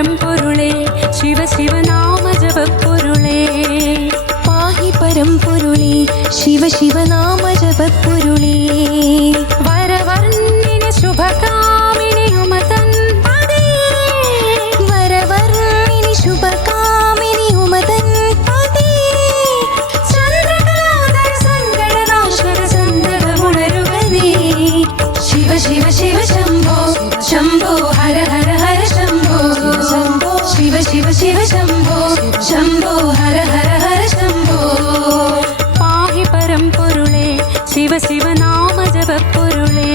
പരമ്പൊരുളേ ശിവ ശിവനാമ ജപപ്പൊരുളേ പാഹി പരമ്പൊരുളേ ശിവ ശിവനാമ ജപപ്പൊരുളേ വരവർണ്ണിനി ശുഭകാമിനി ഉമതൻ പദേ വരവർണ്ണിനി ശുഭകാമിനി ഉമതൻ പദേ ചന്ദ്രകലാധര സങ്കടനാശക സന്തതമുണരുകനേ ശിവ ശിവ ശിവ ശംഭോ ശംഭോ ഹര ഹര ഹര ശംഭോ ശിവ ശിവ ശിവ ശംഭോ ശംഭോ ഹര ഹര ഹര ശംഭോ പാഹി പരമ്പൊരുളേ ശിവ ശിവനാമ ജപപ്പൊരുളേ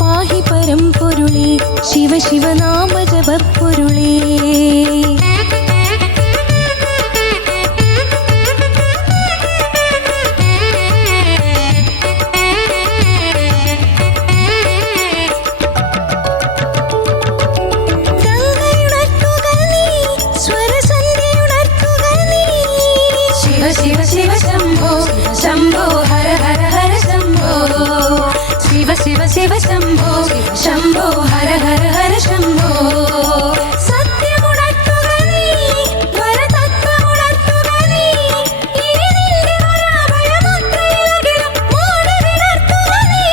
പാഹി പരമ്പൊരുളേ ശിവ ശിവനാമ ജപപ്പൊരുളേ ശിവ ശിവ ശംഭോ ശംഭോ ഹര ഹര ഹര ശംഭോ ശിവ ശിവ ശിവ ശംഭോ ശംഭോ ഹര ഹര ഹര ശംഭോ സത്യമുണർത്തുക നീ വരതത്വമുണർത്തുക നീ ഇനി നിന്റെ വരാഭയമുദ്രയിലകിലും മൂടിവിടർത്തുക നീ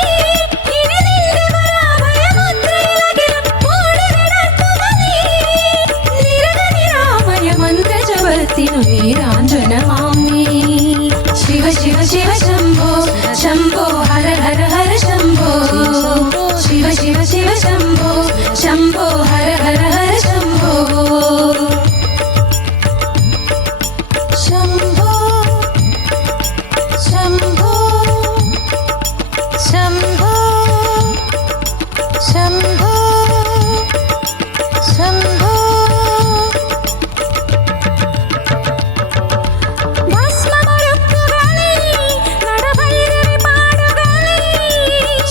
ഇനി നിന്റെ വരാഭയമുദ്രയിലകിലും മൂടിവിടർത്തുക നീ നിരനിരാമയ മന്ത്രജപത്തിനു നീരാഞ്ജനമാം ശിവ ശിവ ശിവ ശംഭോ ശംഭോ ഹര ഹര ഹര ശംഭോ ശിവ ശിവ ശിവ ശംഭോ ശംഭോ ഹര ഹര ഹര ശംഭോ ശംഭോ ശംഭോ ശംഭോ ശംഭോ ശംഭോ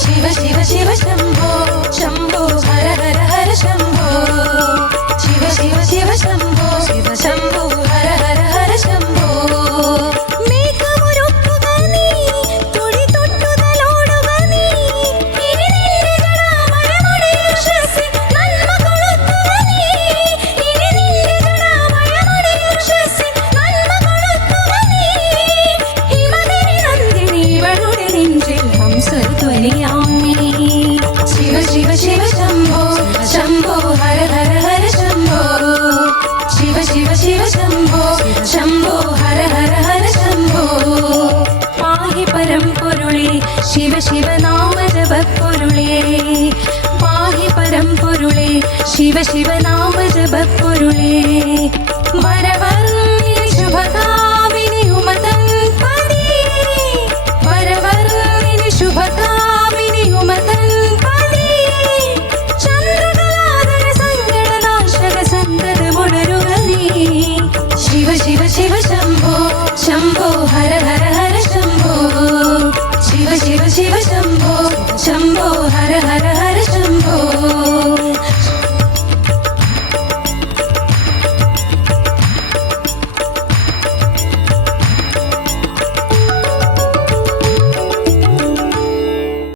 ശിവ ശിവ ശിവ ശംഭോ ശംഭോ ഹര ഹര ഹര ശംഭോ ശിവ ശിവ ശിവ ശംഭോ ശംഭോ ഹര ഹര ഹര ശംഭോ മേഘമൊരുക്കുക നീ തുടി തൊട്ടുതലോടുക നീ ഇനി നിന്റെ ജടാമഴമുടിയുഷസ്സിൽ നന്മ കൊളുത്തുക നീ ഇനി നിന്റെ ജടാമഴമുടിയുഷസ്സിൽ നന്മ കൊളുത്തുക നീ ഹിമഗിരി നന്ദിനി ഇവളുടെ നെഞ്ചിൽ ഹംസധ്വനിയാം നീ ശിവ ശിവ ശിവ ശംഭോ ശംഭോ ഹര ഹര ഹര ശംഭോ ശിവ ശിവ ശിവ ശംഭോ ശംഭോ ഹര ഹര ഹര ശംഭോ പാഹി പരമ്പൊരുളേ ശിവ ശിവനാമ ജപപ്പൊരുളേ പാഹി പരമ്പൊരുളേ ശിവ ശിവനാമ ജപപ്പൊരുളേ വരവർണ്ണിനി ശുഭകാമിനി ഉമതൻ പദേ വരവർണ്ണിനി ശുഭകാമിനി ഉമതൻ പദേ ചന്ദ്രകലാധര സങ്കടനാശക സന്തതമുണരുക നീ ശിവ ശിവ ശിവ ശംഭോ ശംഭോ ഹര